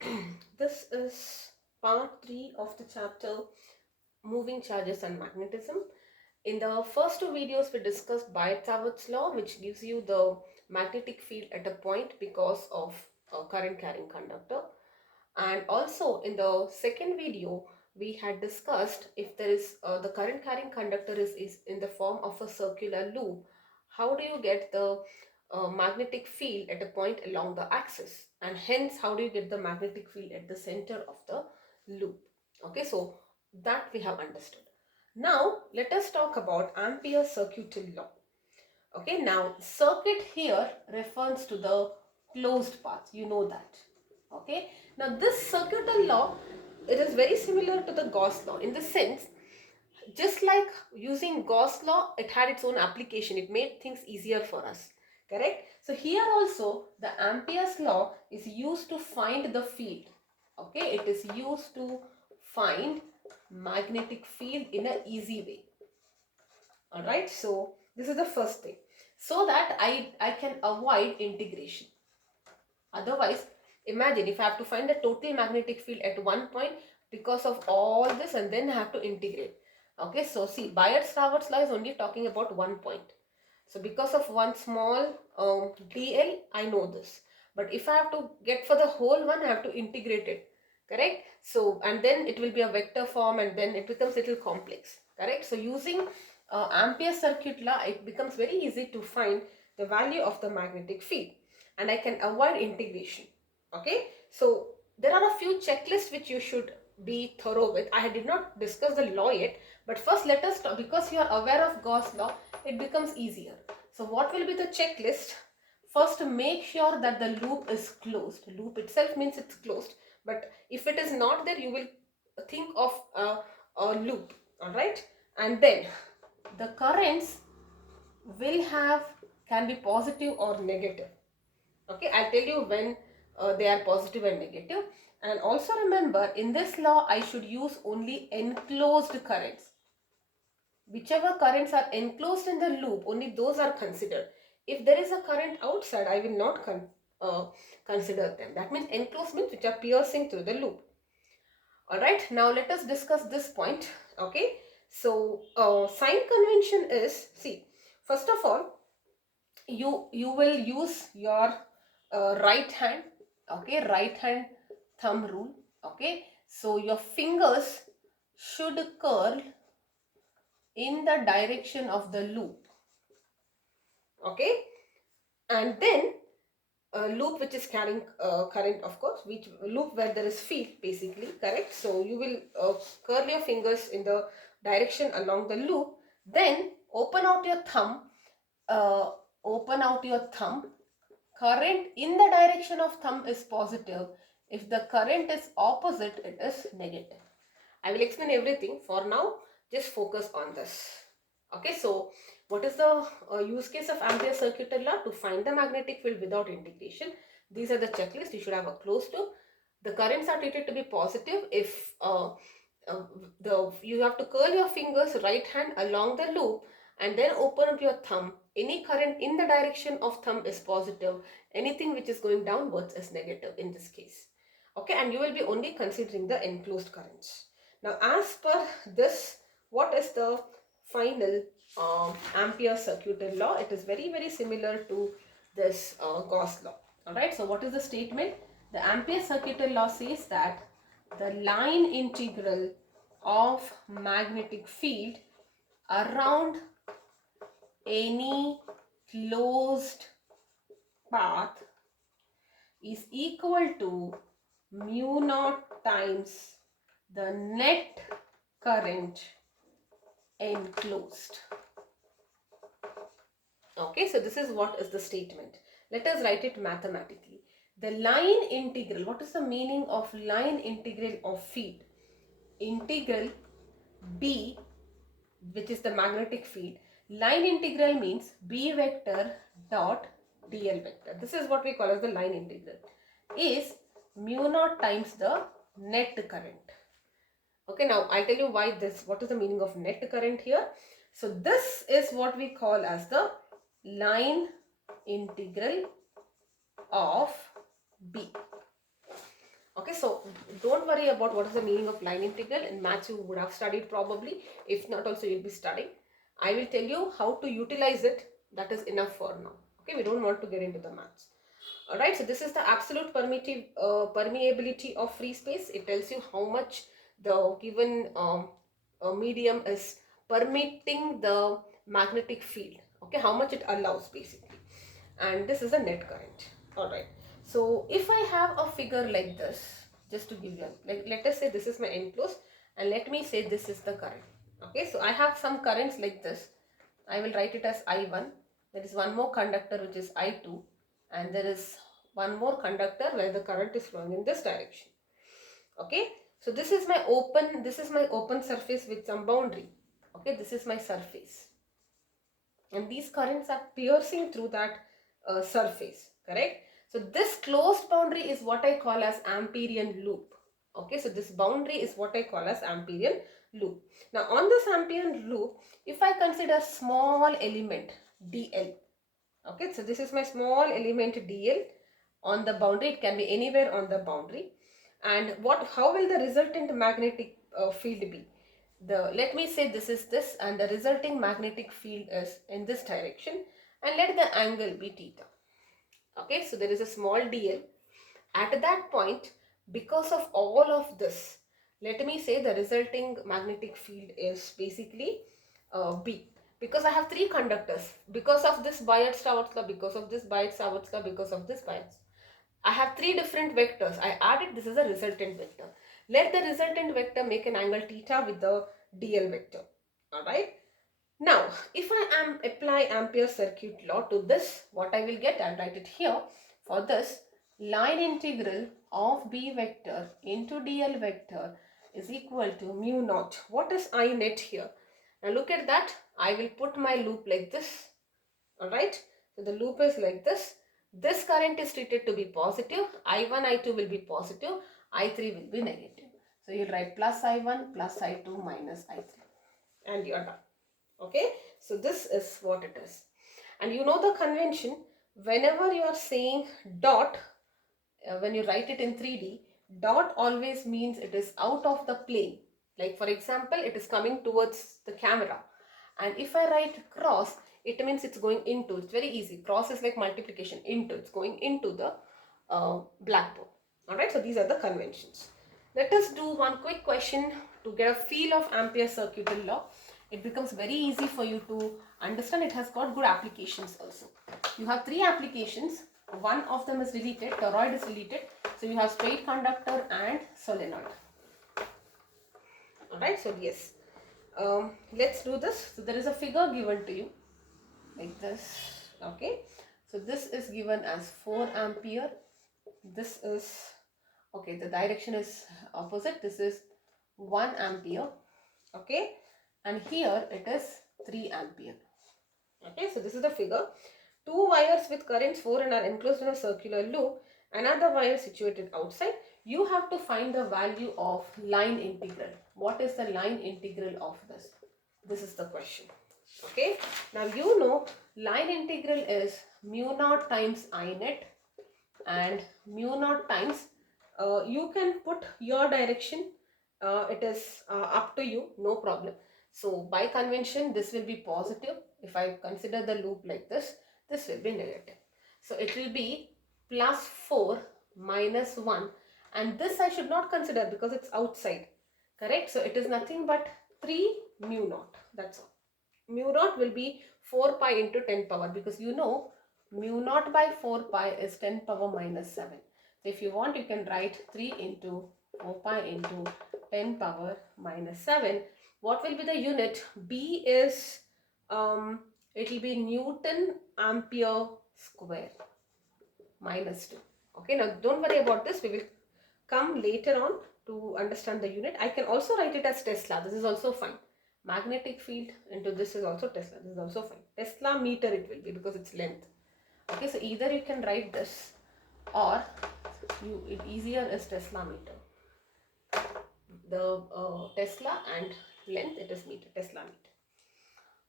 This is part 3 of the chapter Moving Charges and Magnetism. In the first two videos, we discussed Biot-Savart's law, which gives you the magnetic field at a point because of a current carrying conductor. And also in the second video, we had discussed if there is the current carrying conductor is in the form of a circular loop, how do you get the magnetic field at a point along the axis, and hence how do you get the magnetic field at the center of the loop. Okay, so that we have understood. Now let us talk about Ampere's circuital law. Okay, now circuit here refers to the closed path, you know that. Okay, now this circuital law, it is very similar to the Gauss law in the sense, just like using Gauss law, it had its own application, it made things easier for us, correct? So here also the Ampere's law is used to find the field. Okay, it is used to find magnetic field in an easy way. All right, so this is the first thing, so that I can avoid integration. Otherwise, imagine if I have to find the total magnetic field at one point because of all this, and then I have to integrate. Okay, so see, Biot-Savart's law is only talking about one point. So because of one small dl, I know this. But if I have to get for the whole one, I have to integrate it. Correct? So, and then it will be a vector form, and then it becomes a little complex. Correct? So using Ampere's circuit law, it becomes very easy to find the value of the magnetic field, and I can avoid integration. Okay? So there are a few checklists which you should be thorough with. I did not discuss the law yet, but first let us talk, because you are aware of Gauss law, it becomes easier. So what will be the checklist? First, make sure that the loop is closed. Loop itself means it's closed, but if it is not there, you will think of a loop. All right, and then the currents will have, can be positive or negative. Okay, I'll tell you when they are positive and negative. And also remember, in this law I should use only enclosed currents. Whichever currents are enclosed in the loop, only those are considered. If there is a current outside, I will not consider them. That means enclosed means which are piercing through the loop. Alright, now let us discuss this point. Okay, so sign convention is, see, first of all, you will use your right hand. Okay, right hand thumb rule. Okay, so your fingers should curl in the direction of the loop. Okay, and then a loop which is carrying current, of course, which loop where there is field, basically, correct? So you will curl your fingers in the direction along the loop, then open out your thumb, uh, open out your thumb. Current in the direction of thumb is positive. If the current is opposite, it is negative. I will explain everything. For now, just focus on this. Okay, so what is the use case of Ampere's circuital law? To find the magnetic field without integration. These are the checklists you should have a close to. The currents are treated to be positive if you have to curl your fingers, right hand, along the loop, and then open up your thumb. Any current in the direction of thumb is positive. Anything which is going downwards is negative in this case. Okay, and you will be only considering the enclosed currents. Now, as per this, what is the final Ampere's circuital law? It is very, very similar to this Gauss law. Alright, so what is the statement? The Ampere's circuital law says that the line integral of magnetic field around any closed path is equal to mu naught times the net current enclosed. Okay, so this is what is the statement. Let us write it mathematically. The line integral, what is the meaning of line integral of field? Integral B, which is the magnetic field. Line integral means B vector dot dl vector. This is what we call as the line integral. Is mu naught times the net current. Okay, now I'll tell you why this, what is the meaning of net current here. So this is what we call as the line integral of B. Okay, don't worry about what is the meaning of line integral. In maths you would have studied probably, if not also you'll be studying. I will tell you how to utilize it. That is enough for now. Okay, we don't want to get into the maths. Alright, so this is the absolute permeability of free space. It tells you how much the given medium is permitting the magnetic field. Okay, how much it allows basically. And this is the net current. Alright, so if I have a figure like this, just to give you, like let us say this is my enclosed, and let me say this is the current. Okay, so I have some currents like this. I will write it as I1. There is one more conductor which is I2, and there is one more conductor where the current is flowing in this direction. Okay, so this is my open surface with some boundary. Okay, this is my surface, and these currents are piercing through that surface, correct? So this closed boundary is what I call as Amperian loop. Okay, so this boundary is what I call as Amperian loop. Now on this Amperian loop, if I consider small element dl, okay, so this is my small element dl on the boundary. It can be anywhere on the boundary. And how will the resultant magnetic field be? Let me say this is this, and the resulting magnetic field is in this direction, and let the angle be theta. Okay, so there is a small dl at that point. Because of all of this, let me say the resulting magnetic field is basically B, because I have three conductors. Because of this Biot-Savart's law, because of this Biot-Savart's law, because of this I have three different vectors. I added, this is a resultant vector. Let the resultant vector make an angle theta with the dl vector. Alright. Now, if I apply Ampere's circuit law to this, what I will get, I'll write it here. For this, line integral of B vector into dl vector is equal to mu naught. What is I net here? Now look at that. I will put my loop like this. Alright. So the loop is like this. This current is treated to be positive. I1, I2 will be positive. I3 will be negative. So you'll write plus I1 plus I2 minus I3. And you are done. Okay, so this is what it is. And you know the convention, whenever you are saying dot, when you write it in 3D, dot always means it is out of the plane. Like for example, it is coming towards the camera. And if I write cross, it means it's going into. It's very easy. Cross is like multiplication, into. It's going into the blackboard. Alright, so these are the conventions. Let us do one quick question to get a feel of Ampere's circuital law. It becomes very easy for you to understand. It has got good applications also. You have three applications. One of them is related, toroid is related. So you have straight conductor and solenoid. Alright, so yes. Let's do this. So there is a figure given to you like this. Okay. So this is given as 4 ampere. This is, okay, the direction is opposite. This is 1 ampere. Okay. And here it is 3 ampere. Okay, so this is the figure. Two wires with currents 4 and are enclosed in a circular loop. Another wire situated outside. You have to find the value of line integral. What is the line integral of this? This is the question. Okay, now you know line integral is mu naught times I net, and mu naught times, you can put your direction. It is up to you, no problem. So by convention, this will be positive. If I consider the loop like this will be negative. So it will be plus 4 minus 1, and this I should not consider because it's outside, correct? So it is nothing but 3 mu naught, that's all. Mu naught will be 4 pi into 10 power, because you know mu naught by 4 pi is 10 power minus 7. So if you want, you can write 3 into 4 pi into 10 power minus 7. What will be the unit? B is, it will be Newton ampere square minus 2. Okay, now don't worry about this. We will come later on to understand the unit. I can also write it as Tesla. This is also fine. Magnetic field into this is also Tesla. This is also fine. Tesla meter it will be, because it's length. Okay, so either you can write this, or it easier is Tesla meter. The Tesla and length, it is meter, Tesla meter.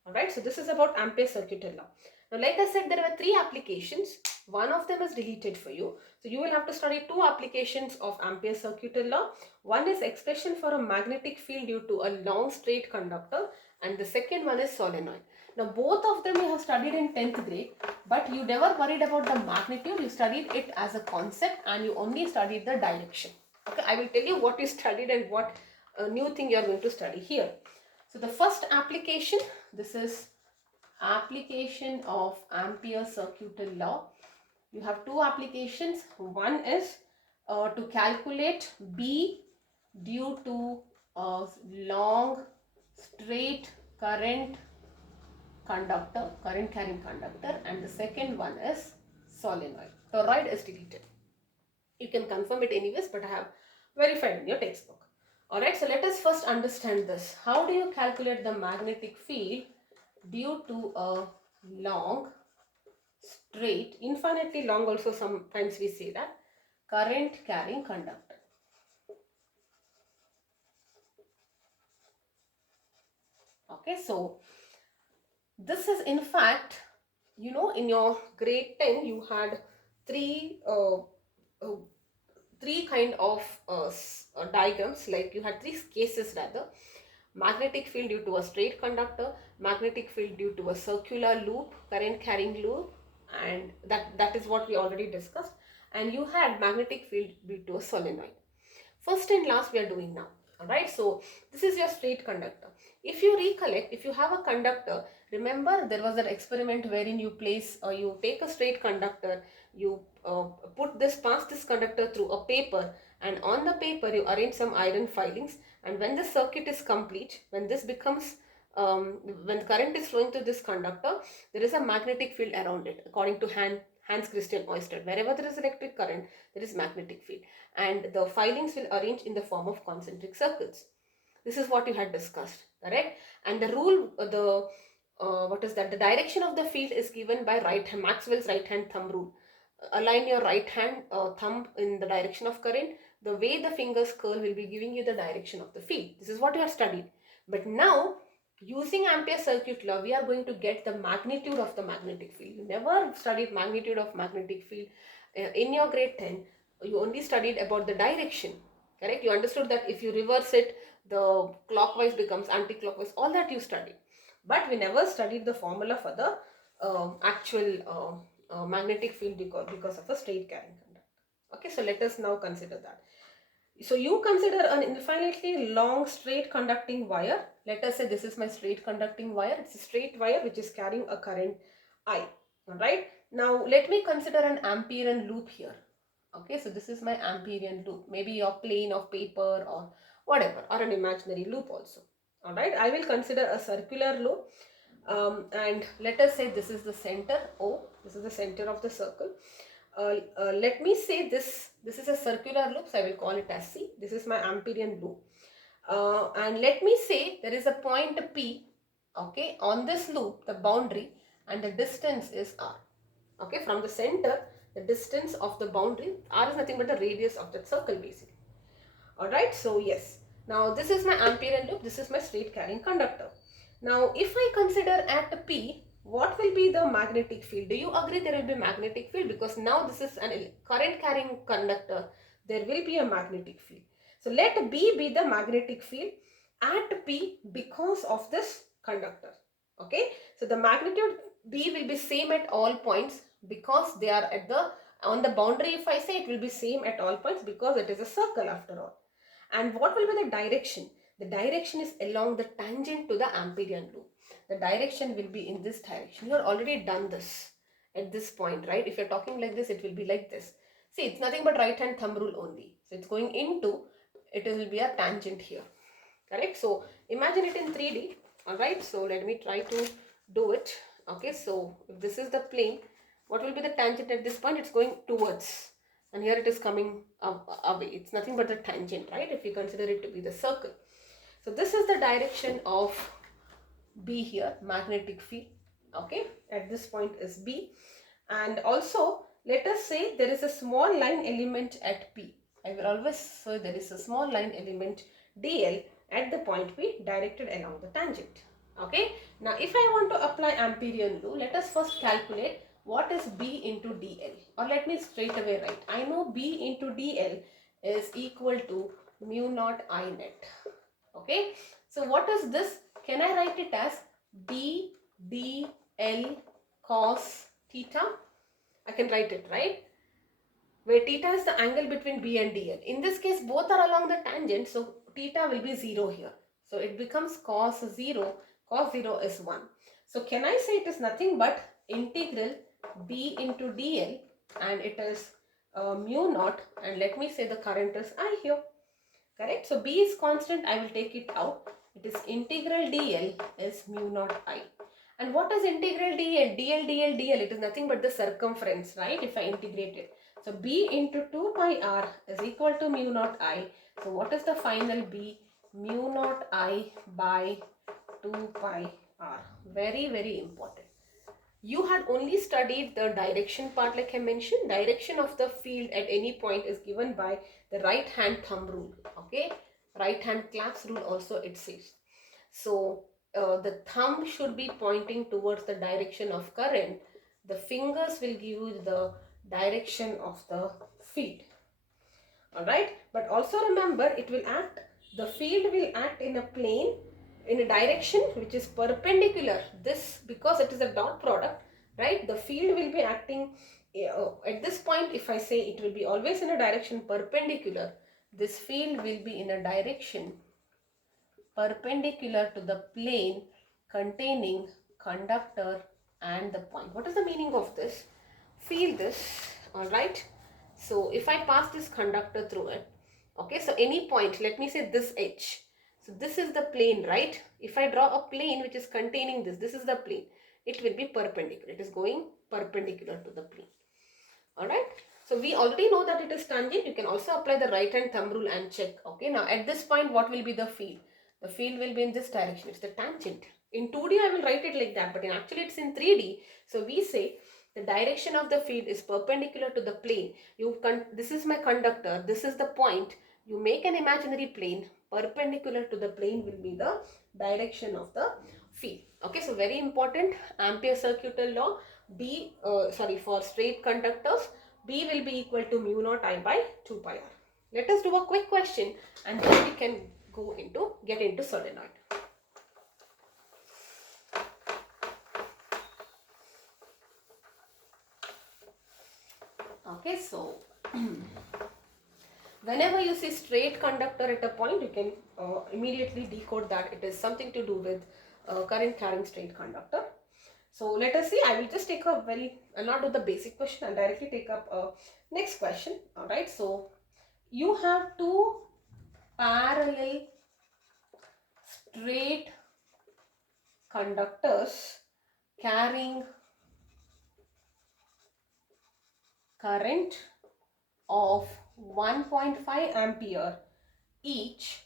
Alright, so this is about Ampere's circuital law. Now, like I said, there were 3 applications. One of them is deleted for you. So you will have to study 2 applications of Ampere's circuital law. One is expression for a magnetic field due to a long straight conductor, and the second one is solenoid. Now, both of them you have studied in 10th grade, but you never worried about the magnitude. You studied it as a concept and you only studied the direction. Okay, I will tell you what you studied and what new thing you are going to study here. So the first application, this is application of Ampere's circuital law. You have 2 applications. One is to calculate B due to a long straight current carrying conductor, and the second one is solenoid. Toroid is deleted. You can confirm it anyways, but I have verified in your textbook. Alright, so let us first understand this. How do you calculate the magnetic field due to a long, straight, infinitely long also sometimes we say that, current carrying conductor? Okay, so this is in fact, you know, in your grade 10 you had three kind of diagrams, like you had 3 cases rather: magnetic field due to a straight conductor, magnetic field due to a circular loop, current carrying loop, and that is what we already discussed, and you had magnetic field due to a solenoid. First and last we are doing now. Alright, so this is your straight conductor. If you recollect, if you have a conductor, remember there was an experiment wherein you place or you take a straight conductor, you put this pass this conductor through a paper, and on the paper you arrange some iron filings, and when the circuit is complete, when this becomes when current is flowing through this conductor, there is a magnetic field around it according to Hans Christian Ørsted. Wherever there is electric current, there is magnetic field, and the filings will arrange in the form of concentric circles. This is what you had discussed, correct? And the rule, what is that? The direction of the field is given by Maxwell's right hand thumb rule. Align your right hand thumb in the direction of current. The way the fingers curl will be giving you the direction of the field. This is what you have studied. But now, using Ampere's circuit law, we are going to get the magnitude of the magnetic field. You never studied magnitude of magnetic field in your grade 10. You only studied about the direction, correct? You understood that if you reverse it, the clockwise becomes anti-clockwise. All that you studied, but we never studied the formula for the actual magnetic field because of a straight carrying conductor. Okay, so let us now consider that. So you consider an infinitely long straight conducting wire. Let us say this is my straight conducting wire. It's a straight wire which is carrying a current I. Alright. Now let me consider an Amperian loop here. Okay, so this is my Amperian loop. Maybe your plane of paper or whatever, or an imaginary loop also. Alright, I will consider a circular loop. And let us say this is the center O. This is the center of the circle. Let me say this is a circular loop, so I will call it as C. This is my Amperian loop. And let me say there is a point P, okay, on this loop, the boundary, and the distance is R. Okay, from the center, the distance of the boundary, R is nothing but the radius of that circle basically. Alright, so yes. Now this is my Amperian loop, this is my straight carrying conductor. Now if I consider at P, what will be the magnetic field? Do you agree there will be magnetic field? Because now this is an current carrying conductor, there will be a magnetic field. So let B be the magnetic field at P because of this conductor. Okay, so the magnitude B will be same at all points because they are at the on the boundary. If I say, it will be same at all points because it is a circle after all. And what will be the direction? The direction is along the tangent to the Amperian loop. The direction will be in this direction. You have already done this at this point, right? If you're talking like this, it will be like this. See, it's nothing but right hand thumb rule only. So it's going into, it will be a tangent here, correct? So imagine it in 3D. Alright, so let me try to do it. Okay, so if this is the plane, what will be the tangent at this point? It's going towards, and here it is coming away. It's nothing but the tangent, right? If you consider it to be the circle. So this is the direction of B here, magnetic field. Okay, at this point is B. And also, let us say there is a small line element at P. I will always say there is a small line element dl at the point P directed along the tangent. Okay, now if I want to apply Amperian law, let us first calculate what is B into dl, or let me straight away write. I know B into dl is equal to mu naught I net. Okay, so what is this? Can I write it as B dl cos theta? I can write it, right? Where theta is the angle between B and dl. In this case, both are along the tangent, so theta will be 0 here. So it becomes cos 0. Cos 0 is 1. So can I say it is nothing but integral B into dl, and it is mu naught, and let me say the current is I here. Correct? So B is constant, I will take it out. It is integral dl is mu naught I. And what is integral dl? dl, it is nothing but the circumference, right? If I integrate it. So B into 2 pi r is equal to mu naught I. So what is the final B? Mu naught I by 2 pi r. Very, very important. You had only studied the direction part, like I mentioned. Direction of the field at any point is given by the right hand thumb rule. Okay, right hand clasp rule also it says. So the thumb should be pointing towards the direction of current. The fingers will give you the direction of the field. Alright, but also remember, it will act, the field will act in a plane, in a direction which is perpendicular. This, because it is a dot product, right? The field will be acting at this point. If I say it will be always in a direction perpendicular, this field will be in a direction perpendicular to the plane containing conductor and the point. What is the meaning of this? Feel this, alright. So if I pass this conductor through it, okay, so any point, let me say this edge. So this is the plane, right? If I draw a plane which is containing this is the plane. It will be perpendicular. It is going perpendicular to the plane. Alright. So we already know that it is tangent. You can also apply the right hand thumb rule and check. Okay, now at this point, what will be the field? The field will be in this direction. It's the tangent. In 2D, I will write it like that, but actually it's in 3D. So we say the direction of the field is perpendicular to the plane. This is my conductor. This is the point. You make an imaginary plane. Perpendicular to the plane will be the direction of the field. Okay, so very important. Ampere circuital law. For straight conductors, B will be equal to mu naught I by 2 pi r. Let us do a quick question and then we can get into solenoid. Okay, so whenever you see straight conductor at a point, you can immediately decode that it is something to do with current carrying straight conductor. So let us see. I will just take a I'll not do the basic question. I'll directly take up a next question. Alright, so you have two parallel straight conductors carrying current of 1.5 ampere each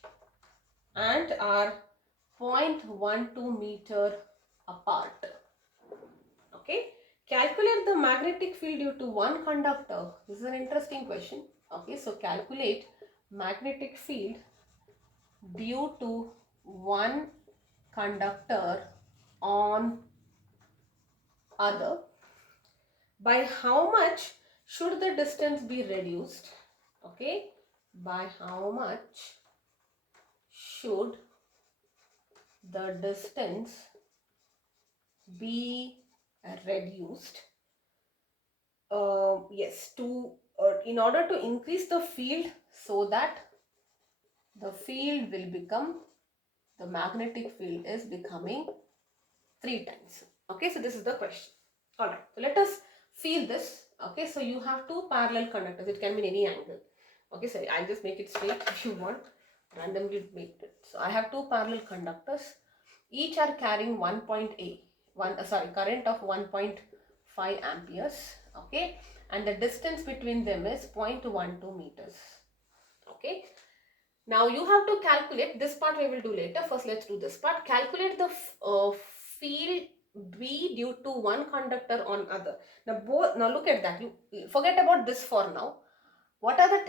and are 0.12 meter apart. Okay, calculate the magnetic field due to one conductor. This is an interesting question. Okay, so calculate magnetic field due to one conductor on other. By how much should the distance be reduced? Okay, by how much should the distance be reduced? In order to increase the field so that the field will become, the magnetic field is becoming 3 times. Okay, so this is the question. Alright, so let us feel this. Okay, so you have two parallel conductors. It can be in any angle. Okay, so I'll just make it straight if you want. Randomly make it. So I have two parallel conductors. Each are carrying current of 1.5 amperes. Okay, and the distance between them is 0.12 meters. Okay, now you have to calculate this part. We will do later. First, let's do this part. Calculate the field B due to one conductor on other. Now look at that. You forget about this for now. What are the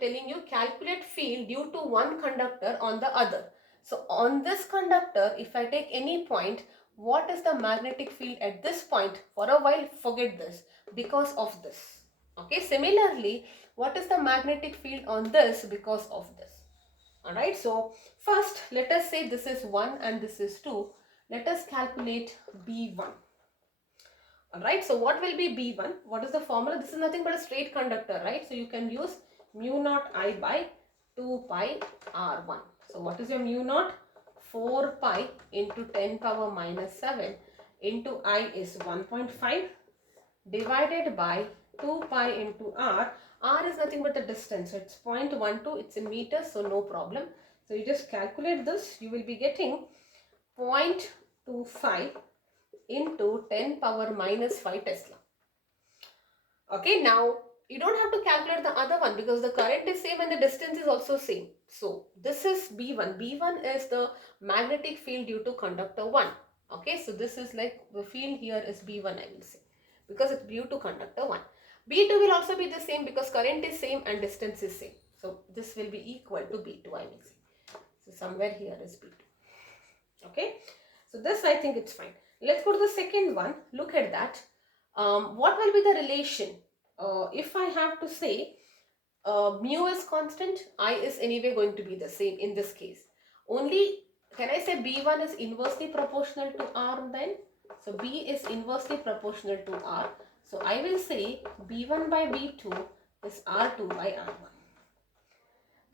telling you? Calculate field due to one conductor on the other. So on this conductor, if I take any point, what is the magnetic field at this point? For a while, forget this, because of this. Okay, similarly, what is the magnetic field on this because of this? Alright, so first let us say this is 1 and this is 2. Let us calculate B1. Alright, so what will be B1? What is the formula? This is nothing but a straight conductor, right? So you can use mu naught I by 2 pi R1. So what is your mu naught? 4 pi into 10 power minus 7 into I is 1.5 divided by 2 pi into R. R is nothing but the distance. So it's 0.12. It's in meters, so no problem. So you just calculate this. You will be getting 0.25 into 10 power minus 5 Tesla. Okay, now you don't have to calculate the other one because the current is same and the distance is also same. So this is B1. B1 is the magnetic field due to conductor 1. Okay, so this is like the field here is B1, I will say, because it's due to conductor 1. B2 will also be the same because current is same and distance is same. So this will be equal to B2, I will say. So somewhere here is B2. Okay, so this I think it's fine. Let's go to the second one. Look at that. What will be the relation? If I have to say mu is constant, I is anyway going to be the same in this case. Only can I say B1 is inversely proportional to R then? So B is inversely proportional to R. So I will say B1 by B2 is R2 by R1.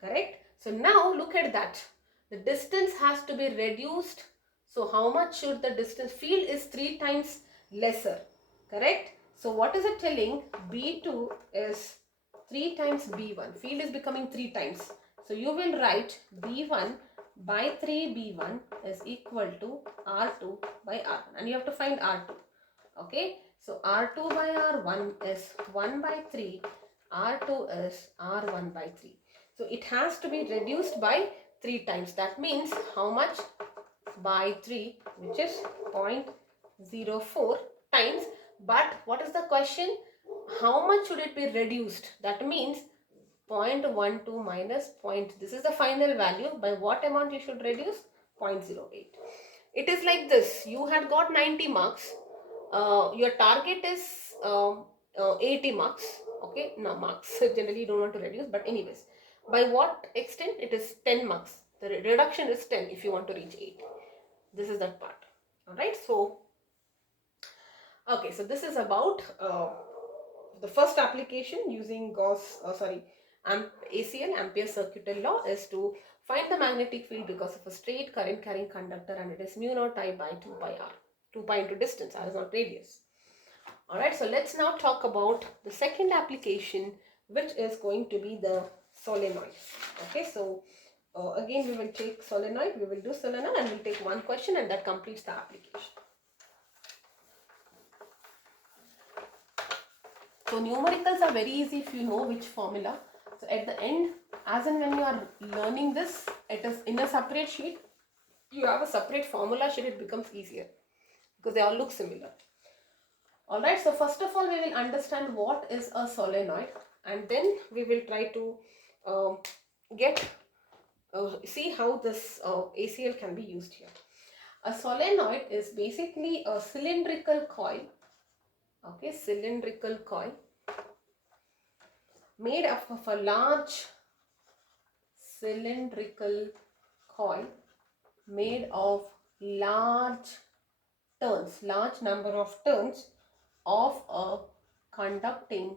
Correct? So now look at that. The distance has to be reduced. So how much should the distance? Field is 3 times lesser. Correct? So what is it telling? B2 is 3 times B1. Field is becoming 3 times. So you will write B1 by 3 B1 is equal to R2 by R1. And you have to find R2. Okay? So R2 by R1 is 1 by 3. R2 is R1 by 3. So it has to be reduced by 3 times. That means how much? By 3, which is 0.04 times. But what is the question? How much should it be reduced? That means 0.12 minus point. This is the final value. By what amount you should reduce? 0.08. It is like this. You had got 90 marks. Your target is 80 marks. Okay, no marks. Generally you don't want to reduce, but anyways, by what extent? It is 10 marks. The reduction is 10 if you want to reach 8. This is that part. Alright, so okay, so this is about the first application using ACL, Ampere Circuital law, is to find the magnetic field because of a straight current carrying conductor, and it is mu naught I by 2 pi R. 2 pi into distance, R is not radius. Alright, so let's now talk about the second application, which is going to be the solenoid. Okay, so again we will take solenoid, we will do solenoid and we'll take one question and that completes the application. So numericals are very easy if you know which formula. So at the end, as and when you are learning this, it is in a separate sheet. You have a separate formula sheet, it becomes easier because they all look similar. Alright, so first of all we will understand what is a solenoid, and then we will try to see how this ACL can be used here. A solenoid is basically a cylindrical coil. Okay, cylindrical coil made up of a large cylindrical coil made of large number of turns of a conducting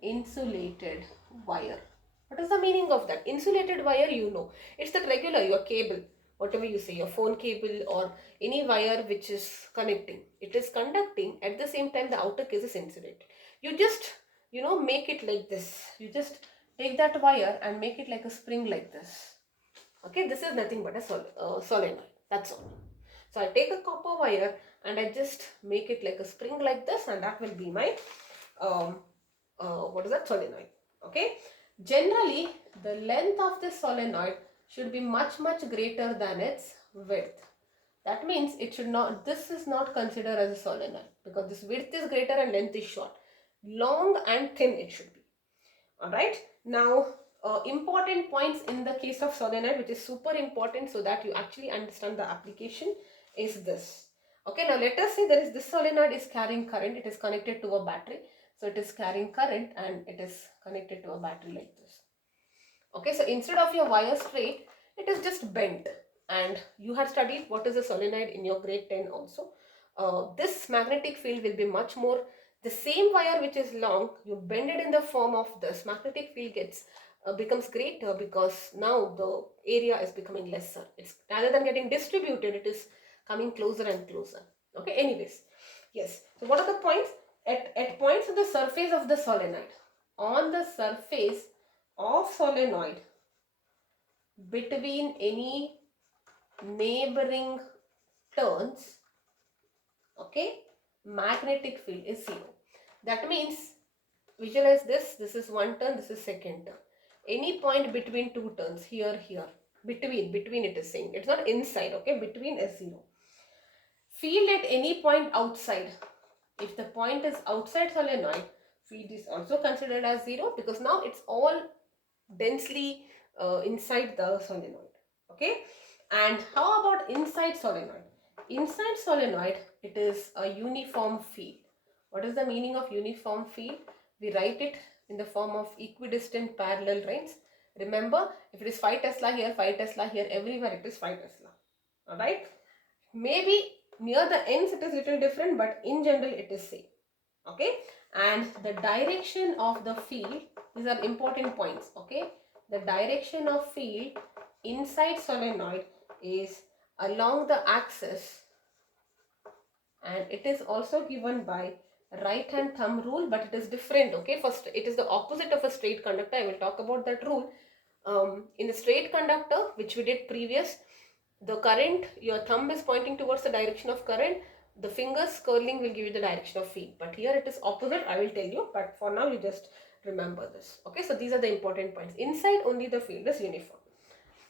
insulated wire. What is the meaning of that? Insulated wire, you know, it's that regular, your cable, whatever you say, your phone cable or any wire which is connecting. It is conducting, at the same time the outer case is insulated. You just, make it like this. You just take that wire and make it like a spring like this. Okay, this is nothing but a solenoid. That's all. So I take a copper wire and I just make it like a spring like this, and that will be my solenoid. Okay. Generally, the length of this solenoid should be much greater than its width. That means this is not considered as a solenoid because this width is greater and length is short. Long and thin it should be. Alright. Now, important points in the case of solenoid, which is super important so that you actually understand the application, is this. Okay, now let us say there is this solenoid is carrying current, it is connected to a battery. So it is carrying current and it is connected to a battery like this. Okay, so instead of your wire straight, it is just bent. And you had studied what is a solenoid in your grade 10 also. This magnetic field will be much more, the same wire which is long, you bend it in the form of this, magnetic field becomes greater because now the area is becoming lesser. It's rather than getting distributed, it is coming closer and closer. Okay, anyways, yes. So what are the points? At points on the surface of the solenoid, on the surface of solenoid, between any neighboring turns, okay, magnetic field is zero. That means, visualize this, this is one turn, this is second turn. Any point between two turns, here, between it is saying, it's not inside, okay, between is zero. Field at any point outside, if the point is outside solenoid, field is also considered as zero because now it's all densely inside the solenoid. Okay, and how about inside solenoid? Inside solenoid, it is a uniform field. What is the meaning of uniform field? We write it in the form of equidistant parallel lines. Remember, if it is 5 Tesla here, 5 Tesla here, everywhere it is 5 Tesla. Alright, maybe near the ends it is little different, but in general it is same. Okay, and the direction of the field, these are important points. Okay, the direction of field inside solenoid is along the axis, and it is also given by right hand thumb rule, but it is different. Okay, first it is the opposite of a straight conductor. I will talk about that rule. In the straight conductor, which we did previous, the current, your thumb is pointing towards the direction of current, the fingers curling will give you the direction of field, but here it is opposite. I will tell you, but for now you just remember this. Okay, so these are the important points. Inside only the field is uniform.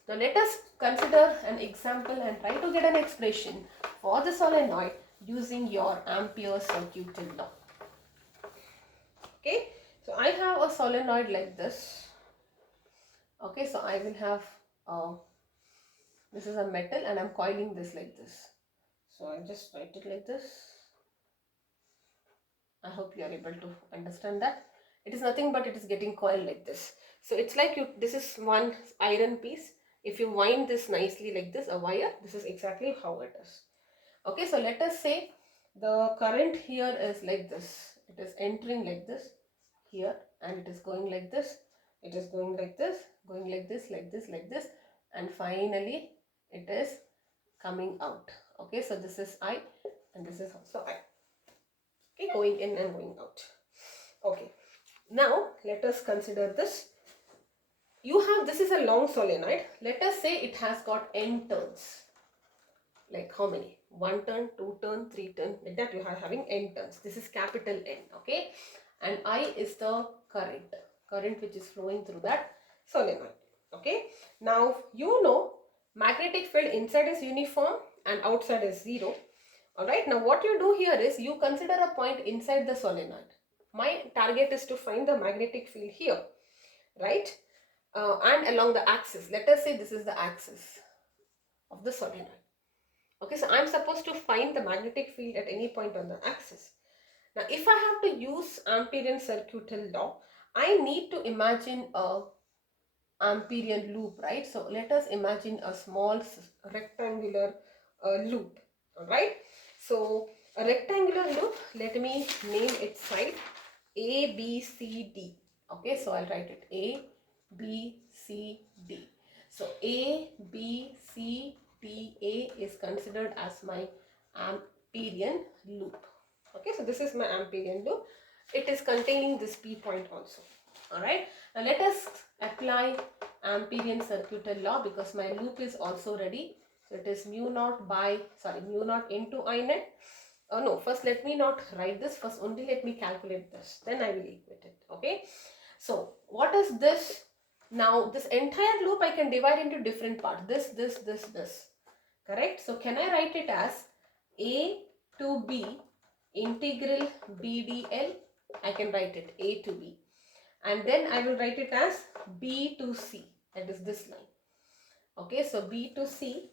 Now let us consider an example and try to get an expression for the solenoid using your Ampere Circuital law. Okay, so I have a solenoid like this. Okay, so I will have this is a metal and I'm coiling this like this. So I'll just write it like this. I hope you are able to understand that. It is nothing but it is getting coiled like this. So it's like this is one iron piece. If you wind this nicely like this, a wire, this is exactly how it is. Okay, so let us say the current here is like this. It is entering like this here and it is going like this. It is going like this, going like this, like this, like this, and finally it is coming out. Okay, so this is I and this is also I. Okay, going in and going out. Okay, now let us consider this. You have, this is a long solenoid. Let us say it has got n turns. Like how many? 1 turn, 2 turn, 3 turn, like that you are having n turns. This is capital N, okay? And I is the current which is flowing through that solenoid, okay? Now, you know, magnetic field inside is uniform and outside is zero. Alright, now what you do here is you consider a point inside the solenoid. My target is to find the magnetic field here, right? And along the axis. Let us say this is the axis of the solenoid. Okay, so I'm supposed to find the magnetic field at any point on the axis. Now, if I have to use Amperian Circuital law, I need to imagine a Amperian loop, right? So let us imagine a small rectangular loop, all right? So a rectangular loop, let me name its side A, B, C, D. Okay, so I'll write it A, B, C, D. So A, B, C, D, A is considered as my Amperian loop. Okay, so this is my Amperian loop. It is containing this P point also. Alright, now let us apply Amperian Circuital law because my loop is also ready. So it is mu naught into I net. No, first let me not write this. First only let me calculate this. Then I will equate it. Okay. So what is this? Now this entire loop I can divide into different parts. This. Correct. So can I write it as A to B integral BDL? I can write it A to B. and then I will write it as B to C, that is this line. Okay, so B to C.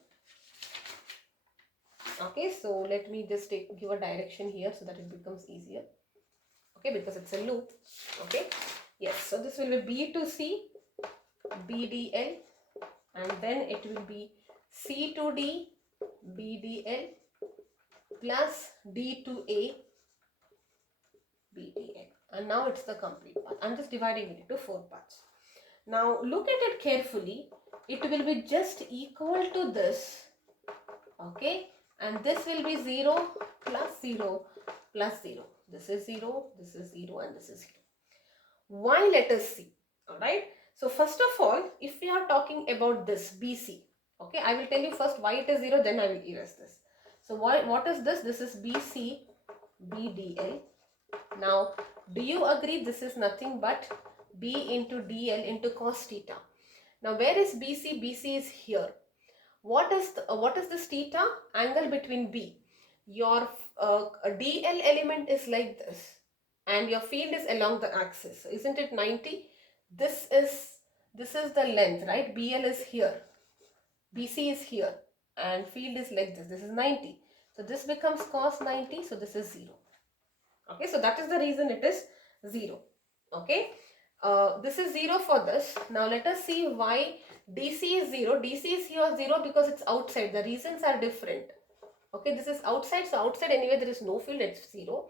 Okay, so let me just give a direction here so that it becomes easier. Okay, because it's a loop. Okay, yes, so this will be B to C, BDL, and then it will be C to D, BDL, plus D to A, BDL. And now it's the complete part. I'm just dividing it into 4 parts. Now look at it carefully. It will be just equal to this. Okay, and this will be 0 plus 0 plus 0. This is 0, this is 0, and this is 0. Why? Let us see. Alright. So first of all, if we are talking about this BC, okay, I will tell you first why it is 0, then I will erase this. So what is this? This is BC, BDL. Now, do you agree this is nothing but B into DL into cos theta? Now, where is BC? BC is here. What is this theta? Angle between B. Your DL element is like this, and your field is along the axis. Isn't it 90? This is the length, right? BL is here, BC is here, and field is like this. This is 90. So this becomes cos 90. So this is 0. Okay, so that is the reason it is 0. Okay, this is 0 for this. Now let us see why DC is 0. DC is here 0 because it's outside. The reasons are different. Okay, this is outside, so outside anyway there is no field, it's 0.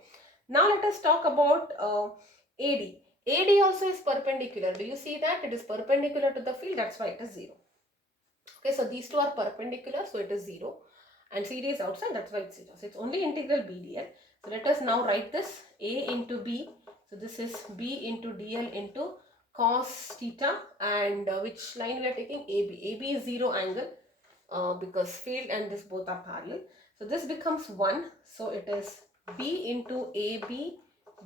Now let us talk about AD. AD also is perpendicular. Do you see that? It is perpendicular to the field, that's why it is 0. Okay, so these two are perpendicular, so it is 0. And CD is outside, that's why it's 0. So it's only integral BDL. So let us now write this A into B. So this is B into DL into cos theta, and which line we are taking? AB. AB is 0 angle because field and this both are parallel. So this becomes 1. So it is B into AB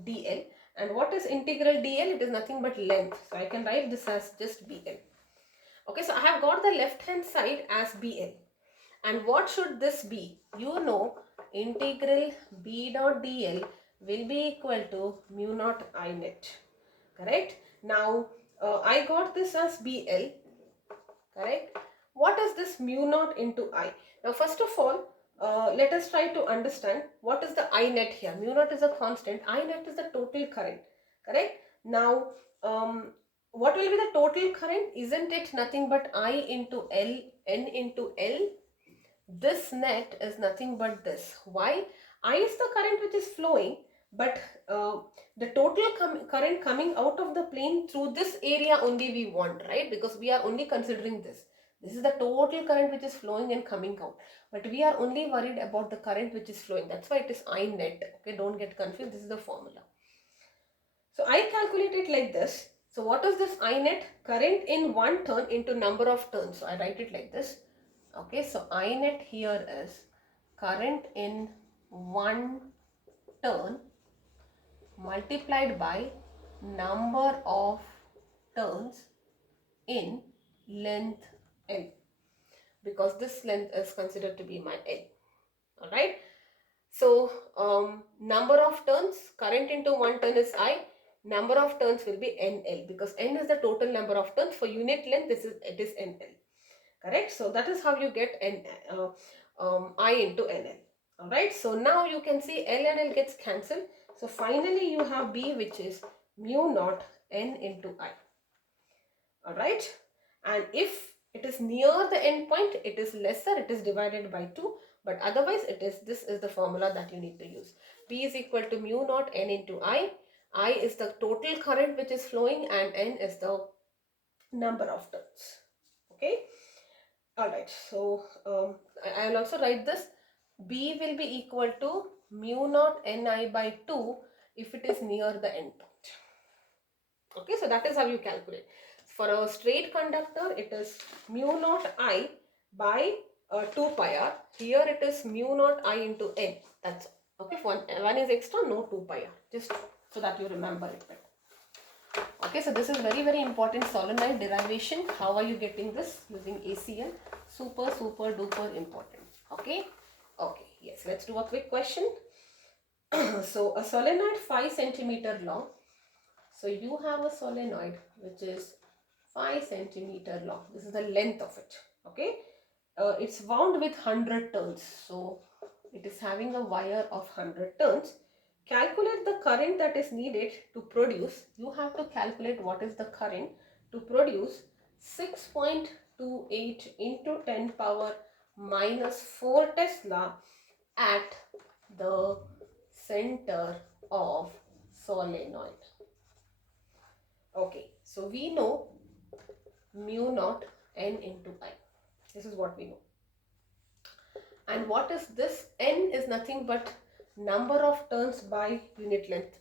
DL. And what is integral DL? It is nothing but length. So I can write this as just BL. Okay, so I have got the left hand side as BL. And what should this be? You know, integral B dot DL will be equal to mu naught I net. Correct? Now, I got this as BL. Correct? What is this mu naught into I? Now, first of all, let us try to understand what is the I net here. Mu naught is a constant. I net is the total current. Correct? Now, what will be the total current? Isn't it nothing but I into L, N into L? This net is nothing but this. Why? I is the current which is flowing, but the total current coming out of the plane through this area only we want, right? Because we are only considering this. This is the total current which is flowing and coming out. But we are only worried about the current which is flowing. That's why it is I net. Okay, don't get confused. This is the formula. So I calculate it like this. So what is this I net? Current in one turn into number of turns. So I write it like this. Okay, so I net here is current in one turn multiplied by number of turns in length L, because this length is considered to be my L. Alright, so number of turns, current into one turn is I, number of turns will be NL, because N is the total number of turns. For unit length, it is NL. Correct? So that is how you get I into NL. Alright, so now you can see L and L gets cancelled. So finally you have B, which is mu naught N into I. Alright, and if it is near the end point, it is lesser, it is divided by 2. But otherwise, this is the formula that you need to use. B is equal to mu naught N into I. I is the total current which is flowing, and N is the number of turns. Okay. Alright, so I will also write this. B will be equal to mu naught Ni by 2 if it is near the end point. Okay, so that is how you calculate. For a straight conductor, it is mu naught I by 2 pi r. Here it is mu naught I into N. That's all. Okay, for one is extra, no 2 pi r. Just so that you remember it better. Okay, so this is very, very important solenoid derivation. How are you getting this? Using ACL. Super, super duper important. Okay. Okay, yes, let's do a quick question. So a solenoid 5 centimeter long. So you have a solenoid which is 5 centimeter long. This is the length of it. Okay. It's wound with 100 turns. So it is having a wire of 100 turns. Calculate the current that is needed to produce. You have to calculate what is the current to produce 6.28 into 10 power minus 4 Tesla at the center of solenoid. Okay, so we know mu naught n into I. This is what we know. And what is this? N is nothing but number of turns by unit length.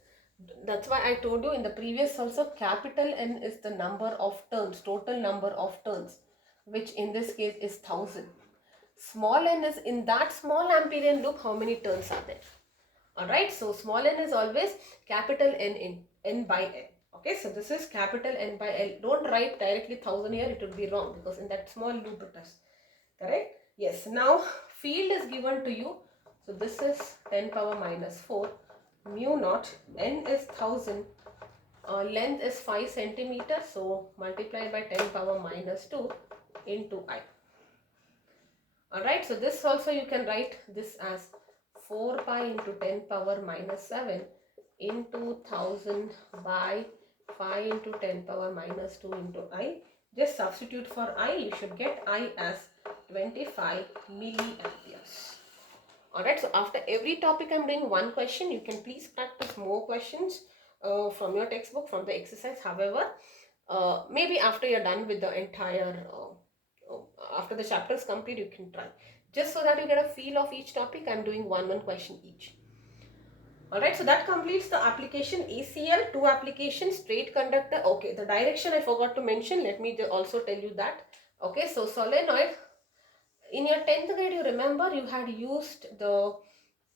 That's why I told you in the previous also, capital N is the number of turns, total number of turns, which in this case is 1000. Small n is in that small Amperian loop, how many turns are there? Alright, so small n is always capital N in n by n. Okay, so this is capital N by L. Don't write directly 1000 here, it would be wrong because in that small loop it is. Correct? Yes, now field is given to you. So this is 10 power minus 4. Mu naught, n is 1000. Length is 5 centimeter. So multiplied by 10 power minus 2 into I. Alright, so this also you can write this as 4 pi into 10 power minus 7 into 1000 by 5 into 10 power minus 2 into I. Just substitute for I, you should get I as 25 milliamperes. Alright, so after every topic I'm doing one question. You can please practice more questions from your textbook, from the exercise. However, maybe after you're done with the entire after the chapter is complete, you can try. Just so that you get a feel of each topic, I'm doing one question each. Alright, so that completes the application ACL, 2 applications, straight conductor. Okay, the direction I forgot to mention. Let me also tell you that. Okay, so solenoid. In your 10th grade, you remember you had used the,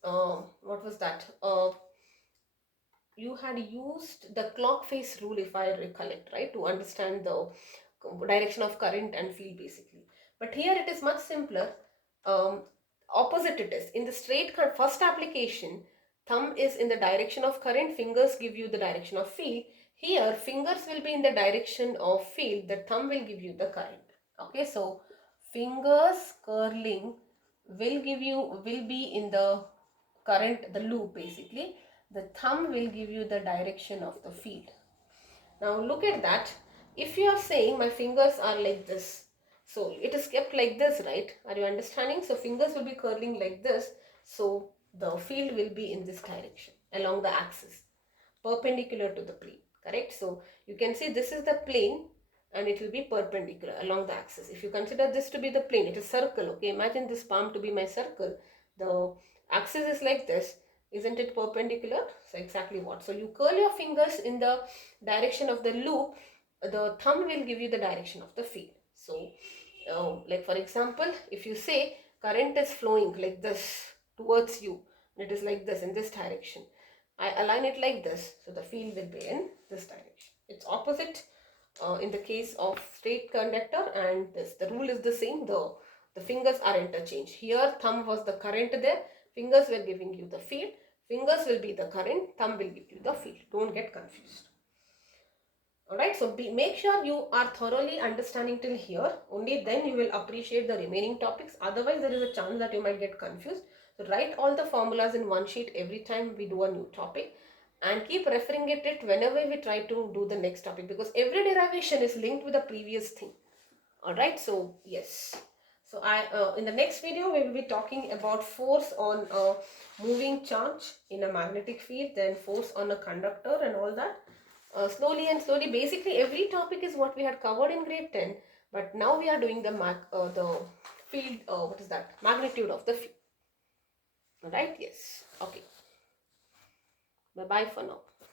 what was that? You had used the clock face rule, if I recollect, right, to understand the direction of current and field basically. But here it is much simpler. Opposite it is. In the straight first application, thumb is in the direction of current, fingers give you the direction of field. Here fingers will be in the direction of field, the thumb will give you the current. Okay, so fingers curling will be in the current, the loop basically. The thumb will give you the direction of the field. Now look at that. If you are saying my fingers are like this, so it is kept like this, right? Are you understanding? So fingers will be curling like this. So the field will be in this direction along the axis, perpendicular to the plane. Correct? So you can see this is the plane and it will be perpendicular along the axis. If you consider this to be the plane, it is circle. Okay, imagine this palm to be my circle. The axis is like this. Isn't it perpendicular? So exactly what? So you curl your fingers in the direction of the loop. The thumb will give you the direction of the field. So like for example, if you say current is flowing like this towards you, and it is like this in this direction, I align it like this, so the field will be in this direction. It's opposite in the case of straight conductor, and this, the rule is the same. The fingers are interchanged. Here thumb was the current there, fingers were giving you the field, fingers will be the current, thumb will give you the field. Don't get confused. Alright, so make sure you are thoroughly understanding till here. Only then you will appreciate the remaining topics. Otherwise, there is a chance that you might get confused. So write all the formulas in one sheet every time we do a new topic. And keep referring it whenever we try to do the next topic. Because every derivation is linked with the previous thing. Alright, so yes. So in the next video, we will be talking about force on a moving charge in a magnetic field. Then force on a conductor and all that. Slowly and slowly, basically every topic is what we had covered in grade 10, but now we are doing the field, what is that, magnitude of the field. Alright, yes, okay, bye bye for now.